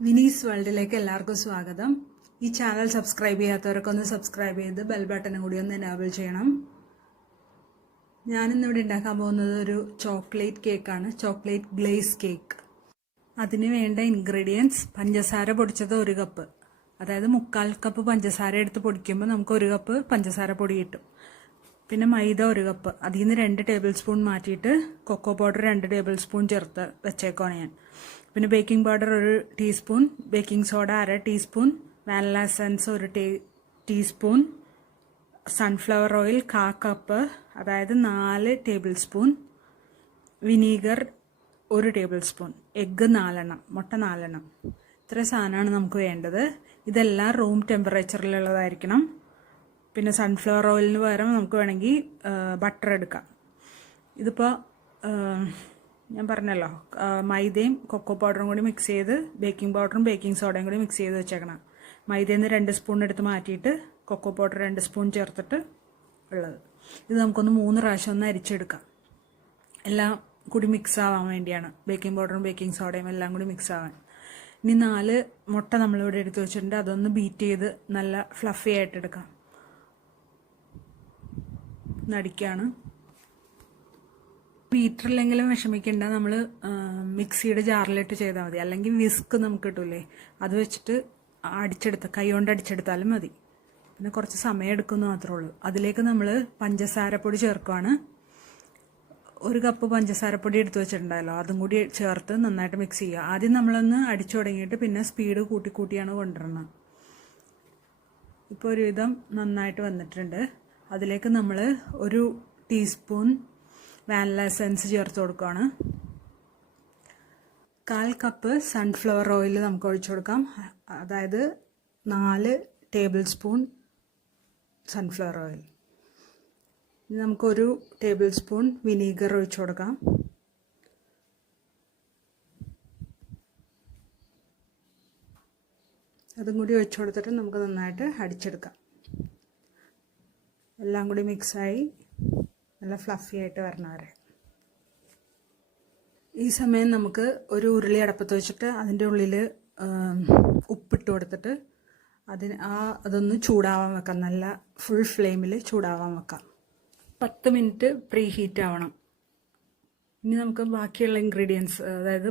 വിനീസ് വേൾഡിലേക്ക് എല്ലാവർക്കും സ്വാഗതം. ഈ ചാനൽ സബ്സ്ക്രൈബ് ചെയ്യാത്തവരൊക്കെ ഒന്ന് സബ്സ്ക്രൈബ് ചെയ്ത് ബെൽ ബട്ടനും കൂടി ഒന്ന് എനാബിൾ ചെയ്യണം. ഞാനിന്നിവിടെ ഉണ്ടാക്കാൻ പോകുന്നത് ഒരു ചോക്ലേറ്റ് കേക്കാണ്, ചോക്ലേറ്റ് ഗ്ലേസ് കേക്ക്. അതിന് വേണ്ട ഇൻഗ്രീഡിയൻസ്: പഞ്ചസാര പൊടിച്ചത് 1 കപ്പ്, അതായത് 1/4 കപ്പ് പഞ്ചസാര എടുത്ത് പൊടിക്കുമ്പോൾ നമുക്ക് 1 കപ്പ് പഞ്ചസാര പൊടി കിട്ടും. പിന്നെ മൈദ 1 കപ്പ്, അതിൽ നിന്ന് 2 ടേബിൾ സ്പൂൺ മാറ്റിയിട്ട് കൊക്കോ പൗഡർ 2 ടേബിൾ സ്പൂൺ ചേർത്ത് വെച്ചേക്കാണ് ഞാൻ. പിന്നെ baking powder 1 teaspoon, baking soda 1/2 teaspoon, vanilla essence 1 teaspoon, sunflower oil 1/4 cup, അതായത് 4 table spoon, vinegar 1 table spoon, egg 4 എണ്ണം, മുട്ട 4 എണ്ണം. ഇത്ര സാധനമാണ് നമുക്ക് വേണ്ടത്. ഇതെല്ലാം റൂം ടെമ്പറേച്ചറിലുള്ളതായിരിക്കണം. പിന്നെ സൺഫ്ലവർ ഓയിലിന് പകരം നമുക്ക് വേണമെങ്കിൽ ബട്ടർ എടുക്കാം. ഇതിപ്പോൾ ഞാൻ പറഞ്ഞല്ലോ, മൈദയും കൊക്കോ പൗഡറും കൂടി മിക്സ് ചെയ്ത് ബേക്കിംഗ് പൗഡറും ബേക്കിംഗ് സോഡയും കൂടി മിക്സ് ചെയ്ത് വെച്ചേക്കണം. മൈദയിൽ നിന്ന് 2 സ്പൂൺ എടുത്ത് മാറ്റിയിട്ട് കൊക്കോ പൗഡർ 2 സ്പൂൺ ചേർത്തിട്ട് ഉള്ളത്. ഇത് നമുക്കൊന്ന് 3 പ്രാവശ്യം ഒന്ന് അരിച്ചെടുക്കാം. എല്ലാം കൂടി മിക്സ് ആവാൻ വേണ്ടിയാണ്, ബേക്കിംഗ് പൗഡറും ബേക്കിംഗ് സോഡയും എല്ലാം കൂടി മിക്സ് ആവാൻ. ഇനി 4 മുട്ട നമ്മളിവിടെ എടുത്ത് വെച്ചിട്ടുണ്ട്, അതൊന്ന് ബീറ്റ് ചെയ്ത് നല്ല ഫ്ലഫി ആയിട്ട് എടുക്കാം. നടിക്കാണ്. ബീറ്ററില്ലെങ്കിലും വിഷമിക്കേണ്ട, നമ്മൾ മിക്സിയുടെ ജാറിലിട്ട് ചെയ്താൽ മതി. അല്ലെങ്കിൽ വിസ്ക് നമുക്ക് കിട്ടൂലേ, അത് വെച്ചിട്ട് കൈ കൊണ്ട് അടിച്ചെടുത്താലും മതി. പിന്നെ കുറച്ച് സമയം എടുക്കുന്നു മാത്രമേ ഉള്ളൂ. അതിലേക്ക് നമ്മൾ പഞ്ചസാരപ്പൊടി ചേർക്കുവാണ്. 1 കപ്പ് പഞ്ചസാരപ്പൊടി എടുത്ത് വെച്ചിട്ടുണ്ടല്ലോ, അതും കൂടി ചേർത്ത് നന്നായിട്ട് മിക്സ് ചെയ്യുക. ആദ്യം നമ്മളൊന്ന് അടിച്ചു തുടങ്ങിയിട്ട് പിന്നെ സ്പീഡ് കൂട്ടിയാണ് കൊണ്ടുവരുന്നത്. ഇപ്പോൾ ഒരുവിധം നന്നായിട്ട് വന്നിട്ടുണ്ട്. അതിലേക്ക് നമ്മൾ 1 ടീസ്പൂൺ വാനില എസൻസ് ചേർത്ത് കൊടുക്കുകയാണ്. 1/4 കപ്പ് സൺഫ്ലവർ ഓയിൽ നമുക്ക് ഒഴിച്ചു കൊടുക്കാം, അതായത് 4 ടേബിൾ സ്പൂൺ സൺഫ്ലവർ ഓയിൽ. ഇനി നമുക്ക് 1 ടേബിൾ സ്പൂൺ വിനീഗർ ഒഴിച്ചു കൊടുക്കാം. അതും കൂടി ഒഴിച്ചു കൊടുത്തിട്ട് നമുക്ക് നന്നായിട്ട് അടിച്ചെടുക്കാം. എല്ലാം കൂടി മിക്സായി നല്ല ഫ്ലഫി ആയിട്ട് വരണം വരെ. ഈ സമയം നമുക്ക് ഒരു ഉരുളി അടപ്പത്ത് വെച്ചിട്ട് അതിൻ്റെ ഉള്ളിൽ ഉപ്പിട്ട് കൊടുത്തിട്ട് അതൊന്ന് ചൂടാവാൻ വെക്കാം. നല്ല ഫുൾ ഫ്ലെയിമിൽ ചൂടാവാൻ വെക്കാം. 10 മിനിറ്റ് പ്രീ ഹീറ്റ് ആവണം. ഇനി നമുക്ക് ബാക്കിയുള്ള ഇൻഗ്രീഡിയൻസ്, അതായത്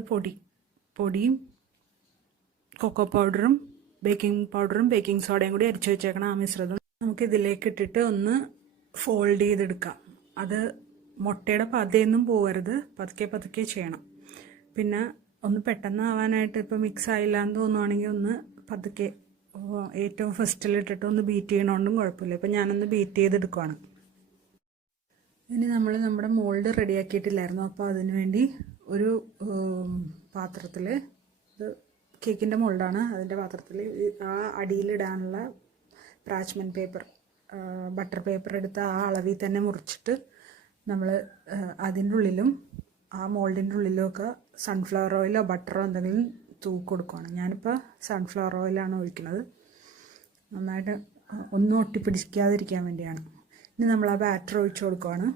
പൊടിയും കൊക്കോ പൗഡറും ബേക്കിംഗ് സോഡയും കൂടി അരിച്ചു വെച്ചേക്കണം. ആ മിശ്രിതം നമുക്ക് ഇതിലേക്ക് ഇട്ടിട്ട് ഒന്ന് ഫോൾഡ് ചെയ്തെടുക്കാം. അത് മുട്ടയുടെ പതയൊന്നും പോകരുത്, പതുക്കെ ചെയ്യണം. പിന്നെ ഒന്ന് പെട്ടെന്ന് ആവാനായിട്ട് ഇപ്പോൾ മിക്സ് ആയില്ല എന്ന് തോന്നുവാണെങ്കിൽ ഒന്ന് പതുക്കെ ഏറ്റവും ഫസ്റ്റിലിട്ടിട്ട് ഒന്ന് ബീറ്റ് ചെയ്യണോണ്ടും കുഴപ്പമില്ല. ഇപ്പം ഞാനൊന്ന് ബീറ്റ് ചെയ്തെടുക്കുവാണ്. ഇനി നമ്മുടെ മോൾഡ് റെഡിയാക്കിയിട്ടില്ലായിരുന്നു, അപ്പോൾ അതിന് വേണ്ടി ഒരു പാത്രത്തിൽ, ഇത് കേക്കിൻ്റെ മോൾഡാണ്, അതിൻ്റെ പാത്രത്തിൽ ആ അടിയിലിടാനുള്ള പാർച്ച്മെൻറ്റ് പേപ്പർ, ബട്ടർ പേപ്പർ എടുത്ത് ആ അളവിൽ തന്നെ മുറിച്ചിട്ട് നമ്മൾ അതിൻ്റെ ഉള്ളിലും ആ മോൾഡിൻ്റെ ഉള്ളിലും ഒക്കെ സൺഫ്ലവർ ഓയിലോ ബട്ടറോ എന്തെങ്കിലും തൂക്കി കൊടുക്കുകയാണ്. ഞാനിപ്പോൾ സൺഫ്ലവർ ഓയിലാണ് ഒഴിക്കുന്നത്, നന്നായിട്ട് ഒന്നും ഒട്ടിപ്പിടിക്കാതിരിക്കാൻ വേണ്ടിയാണ്. ഇനി നമ്മൾ ആ ബാറ്റർ ഒഴിച്ചു കൊടുക്കുകയാണ്.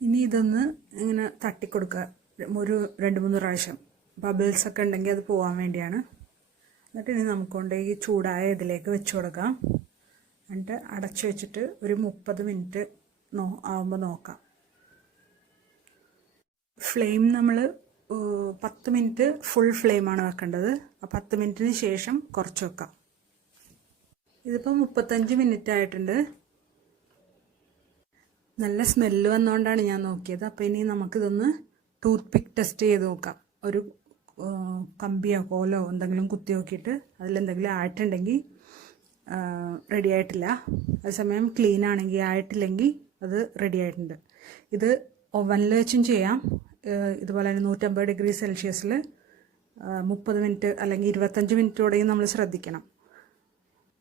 ഇനി ഇതൊന്ന് ഇങ്ങനെ തട്ടിക്കൊടുക്കുക, ഒരു 2-3 പ്രാവശ്യം. ബബിൾസ് ഒക്കെ ഉണ്ടെങ്കിൽ അത് പോകാൻ വേണ്ടിയാണ്. എന്നിട്ട് ഇനി നമുക്കൊണ്ട് ഈ ചൂടായ ഇതിലേക്ക് വെച്ച് കൊടുക്കാം. എന്നിട്ട് അടച്ചു വെച്ചിട്ട് ഒരു 30 മിനിറ്റ് ആവുമ്പോൾ നോക്കാം. ഫ്ലെയിം നമ്മൾ 10 മിനിറ്റ് ഫുൾ ഫ്ലെയിമാണ് വെക്കേണ്ടത്. ആ 10 മിനിറ്റിന് ശേഷം കുറച്ച് വെക്കാം. ഇതിപ്പോൾ 35 മിനിറ്റ് ആയിട്ടുണ്ട്. നല്ല സ്മെല്ല് വന്നുകൊണ്ടാണ് ഞാൻ നോക്കിയത്. അപ്പോൾ ഇനി നമുക്കിതൊന്ന് ടൂത്ത് പിക്ക് ടെസ്റ്റ് ചെയ്ത് നോക്കാം. ഒരു കമ്പിയോ കോലോ എന്തെങ്കിലും കുത്തി നോക്കിയിട്ട് അതിലെന്തെങ്കിലും ആയിട്ടുണ്ടെങ്കിൽ റെഡി ആയിട്ടില്ല. അതേസമയം ക്ലീൻ ആണെങ്കിൽ ആയിട്ടില്ലെങ്കിൽ അത് റെഡി ആയിട്ടുണ്ട്. ഇത് ഓവനിൽ വെച്ചും ചെയ്യാം. ഇതുപോലെ തന്നെ 150 ഡിഗ്രി സെൽഷ്യസിൽ 30 മിനിറ്റ് അല്ലെങ്കിൽ 25 മിനിറ്റോടെയും നമ്മൾ ശ്രദ്ധിക്കണം.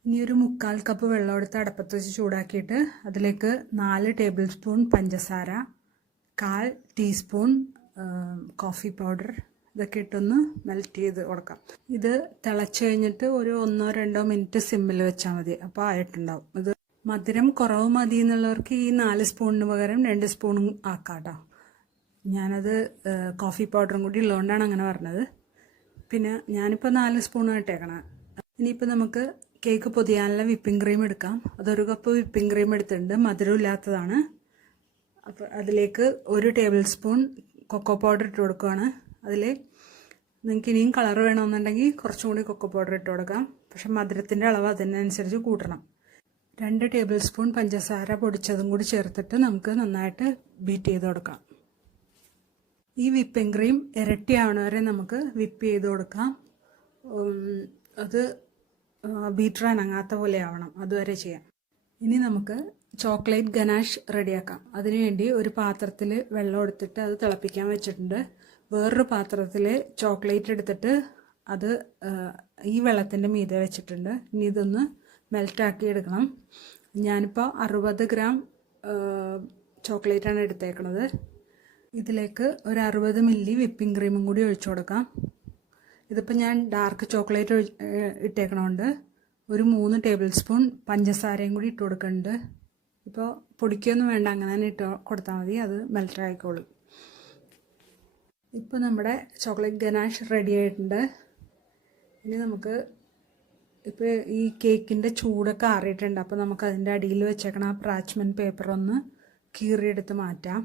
ഇനി ഒരു 1/4 കപ്പ് വെള്ളം എടുത്ത് അടപ്പത്ത് വെച്ച് ചൂടാക്കിയിട്ട് അതിലേക്ക് 4 ടേബിൾ സ്പൂൺ പഞ്ചസാര, 1/4 ടീസ്പൂൺ കോഫി പൗഡർ, ഇതൊക്കെ ഇട്ടൊന്ന് മെൽറ്റ് ചെയ്ത് കൊടുക്കാം. ഇത് തിളച്ച് കഴിഞ്ഞിട്ട് ഒരു 1-2 മിനിറ്റ് സിമ്മിൽ വെച്ചാൽ മതി, അപ്പോൾ ആയിട്ടുണ്ടാവും. ഇത് മധുരം കുറവ് മതി എന്നുള്ളവർക്ക് ഈ 4 സ്പൂണിന് പകരം 2 സ്പൂണും ആക്കാം കേട്ടോ. ഞാനത് കോഫി പൗഡറും കൂടി ഉള്ളതുകൊണ്ടാണ് അങ്ങനെ പറഞ്ഞത്. പിന്നെ ഞാനിപ്പോൾ 4 സ്പൂൺ ഇട്ടേക്കണം. ഇനിയിപ്പോൾ നമുക്ക് കേക്ക് പൊതിയാനുള്ള വിപ്പിംഗ് ക്രീം എടുക്കാം. അതൊരു കപ്പ് വിപ്പിംഗ് ക്രീം എടുത്തിട്ടുണ്ട്, മധുരം ഇല്ലാത്തതാണ്. അപ്പോൾ അതിലേക്ക് 1 ടേബിൾ സ്പൂൺ കൊക്കോ പൗഡർ ഇട്ട് കൊടുക്കുകയാണ്. അതിൽ നിങ്ങൾക്ക് ഇനിയും കളർ വേണമെന്നുണ്ടെങ്കിൽ കുറച്ചും കൂടി കൊക്കോ പൗഡർ ഇട്ട് കൊടുക്കാം. പക്ഷെ മധുരത്തിൻ്റെ അളവ് അതിനനുസരിച്ച് കൂട്ടണം. 2 ടേബിൾ സ്പൂൺ പഞ്ചസാര പൊടിച്ചതും കൂടി ചേർത്തിട്ട് നമുക്ക് നന്നായിട്ട് ബീറ്റ് ചെയ്ത് കൊടുക്കാം. ഈ വിപ്പിംഗ് ക്രീം ഇരട്ടിയാവണ വരെ നമുക്ക് വിപ്പ് ചെയ്ത് കൊടുക്കാം. അത് ബീറ്റർ അനങ്ങാത്ത പോലെ ആവണം, അതുവരെ ചെയ്യാം. ഇനി നമുക്ക് ചോക്ലേറ്റ് ഗനാഷ് റെഡിയാക്കാം. അതിനുവേണ്ടി ഒരു പാത്രത്തിൽ വെള്ളം എടുത്തിട്ട് അത് തിളപ്പിക്കാൻ വെച്ചിട്ടുണ്ട്. വേറൊരു പാത്രത്തിൽ ചോക്ലേറ്റ് എടുത്തിട്ട് അത് ഈ വെള്ളത്തിൻ്റെ മീതെ വെച്ചിട്ടുണ്ട്. ഇനി ഇതൊന്ന് മെൽറ്റാക്കി എടുക്കണം. ഞാനിപ്പോൾ 60 ഗ്രാം ചോക്ലേറ്റാണ് എടുത്തേക്കണത്. ഇതിലേക്ക് ഒരു 60 മില്ലി വിപ്പിംഗ് ക്രീമും കൂടി ഒഴിച്ചു കൊടുക്കാം. ഇതിപ്പോൾ ഞാൻ ഡാർക്ക് ചോക്ലേറ്റ് ഇട്ടേക്കണോണ്ട് ഒരു 3 ടേബിൾ സ്പൂൺ പഞ്ചസാരയും കൂടി ഇട്ട് കൊടുക്കുന്നുണ്ട്. ഇപ്പോൾ പൊടിക്കൊന്നും വേണ്ട, അങ്ങനെ തന്നെ ഇട്ട് കൊടുത്താൽ മതി, അത് മെൽറ്റ് ആയിക്കോളും. ഇപ്പോൾ നമ്മുടെ ചോക്ലേറ്റ് ഗനാഷ് റെഡി ആയിട്ടുണ്ട്. ഇനി നമുക്ക് ഇപ്പോൾ ഈ കേക്കിൻ്റെ ചൂടൊക്കെ ആറിയിട്ടുണ്ട്. അപ്പോൾ നമുക്ക് അതിൻ്റെ അടിയിൽ വെച്ചേക്കണം ആ പാർച്ച്മെൻറ്റ് പേപ്പർ ഒന്ന് കീറിയെടുത്ത് മാറ്റാം.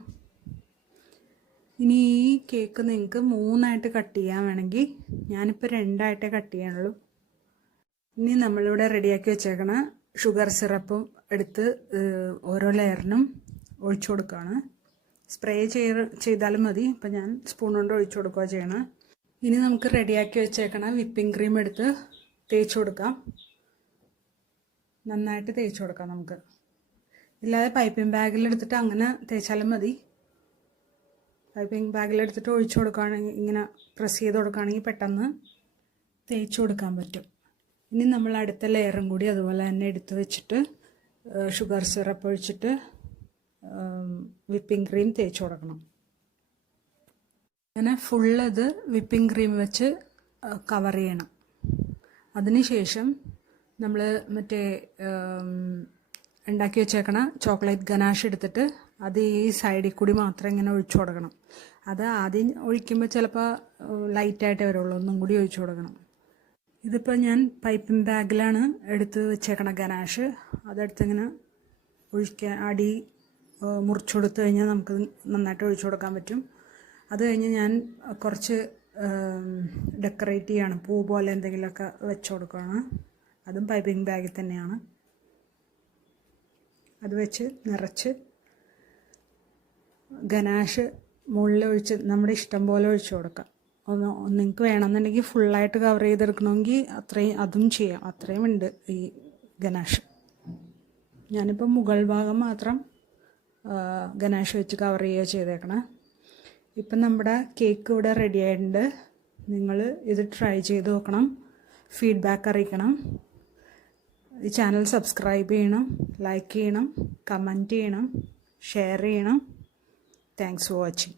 ഇനി ഈ കേക്ക് നിങ്ങൾക്ക് 3ആയിട്ട് കട്ട് ചെയ്യാൻ വേണമെങ്കിൽ, ഞാനിപ്പോൾ 2ആയിട്ടേ കട്ട് ചെയ്യാനുള്ളൂ. ഇനി നമ്മളിവിടെ റെഡിയാക്കി വെച്ചേക്കണ ഷുഗർ സിറപ്പും എടുത്ത് ഓരോ ലെയറിനും ഒഴിച്ചു കൊടുക്കുകയാണ്. സ്പ്രേ ചെയ്താലും മതി. ഇപ്പം ഞാൻ സ്പൂൺ കൊണ്ട് ഒഴിച്ചു കൊടുക്കുക ചെയ്യണം. ഇനി നമുക്ക് റെഡിയാക്കി വെച്ചേക്കണ വിപ്പിംഗ് ക്രീം എടുത്ത് തേച്ച് കൊടുക്കാം. നന്നായിട്ട് തേച്ച് കൊടുക്കാം നമുക്ക്. ഇല്ലാതെ പൈപ്പിംഗ് ബാഗിലെടുത്തിട്ട് അങ്ങനെ തേച്ചാലും മതി. പൈപ്പിംഗ് ബാഗിലെടുത്തിട്ട് ഒഴിച്ചു കൊടുക്കുകയാണെങ്കിൽ, ഇങ്ങനെ പ്രസ് ചെയ്ത് കൊടുക്കുകയാണെങ്കിൽ പെട്ടെന്ന് തേച്ച് കൊടുക്കാൻ പറ്റും. ഇനി നമ്മൾ അടുത്ത ലെയറും കൂടി അതുപോലെ തന്നെ എടുത്ത് വെച്ചിട്ട് ഷുഗർ സിറപ്പ് ഒഴിച്ചിട്ട് വിപ്പിംഗ് ക്രീം തേച്ച് കൊടുക്കണം. അങ്ങനെ ഫുള്ളത് വിപ്പിംഗ് ക്രീം വെച്ച് കവർ ചെയ്യണം. അതിനുശേഷം നമ്മൾ മറ്റേ ഉണ്ടാക്കി വെച്ചേക്കണ ചോക്ലേറ്റ് ഗനാഷ് എടുത്തിട്ട് അത് ഈ സൈഡിൽ കൂടി മാത്രം ഇങ്ങനെ ഒഴിച്ചു കൊടുക്കണം. അത് ആദ്യം ഒഴിക്കുമ്പോൾ ചിലപ്പോൾ ലൈറ്റായിട്ടേ വരുള്ളൂ, ഒന്നും കൂടി ഒഴിച്ചു കൊടുക്കണം. ഇതിപ്പോൾ ഞാൻ പൈപ്പിംഗ് ബാഗിലാണ് എടുത്ത് വെച്ചേക്കണ ഗനാഷ്. അതെടുത്തിങ്ങനെ അടി മുറിച്ചു കൊടുത്തു കഴിഞ്ഞാൽ നമുക്ക് നന്നായിട്ട് ഒഴിച്ചു കൊടുക്കാൻ പറ്റും. അത് കഴിഞ്ഞ് ഞാൻ കുറച്ച് ഡെക്കറേറ്റ് ചെയ്യാണ്, പൂ പോലെ എന്തെങ്കിലുമൊക്കെ വെച്ച് കൊടുക്കുകയാണ്. അതും പൈപ്പിംഗ് ബാഗിൽ തന്നെയാണ്. അത് വെച്ച് നിറച്ച് ഗനാഷ് മുകളിൽ ഒഴിച്ച് നമ്മുടെ ഇഷ്ടം പോലെ ഒഴിച്ചു കൊടുക്കാം. നിങ്ങൾക്ക് വേണമെന്നുണ്ടെങ്കിൽ ഫുള്ളായിട്ട് കവർ ചെയ്തെടുക്കണമെങ്കിൽ അത്രയും അതും ചെയ്യാം. അത്രയും ഉണ്ട് ഈ ഗനാഷ്. ഞാനിപ്പോൾ മുകൾ ഭാഗം മാത്രം ഗനാഷ് വെച്ച് കവർ ചെയ്യുക ചെയ്തേക്കണം. ഇപ്പം നമ്മുടെ കേക്ക് ഇവിടെ റെഡി ആയിട്ടുണ്ട്. നിങ്ങൾ ഇത് ട്രൈ ചെയ്ത് നോക്കണം, ഫീഡ്ബാക്ക് അറിയിക്കണം. ഈ ചാനൽ സബ്സ്ക്രൈബ് ചെയ്യണം, ലൈക്ക് ചെയ്യണം, കമൻറ്റ് ചെയ്യണം, ഷെയർ ചെയ്യണം. Thanks for watching.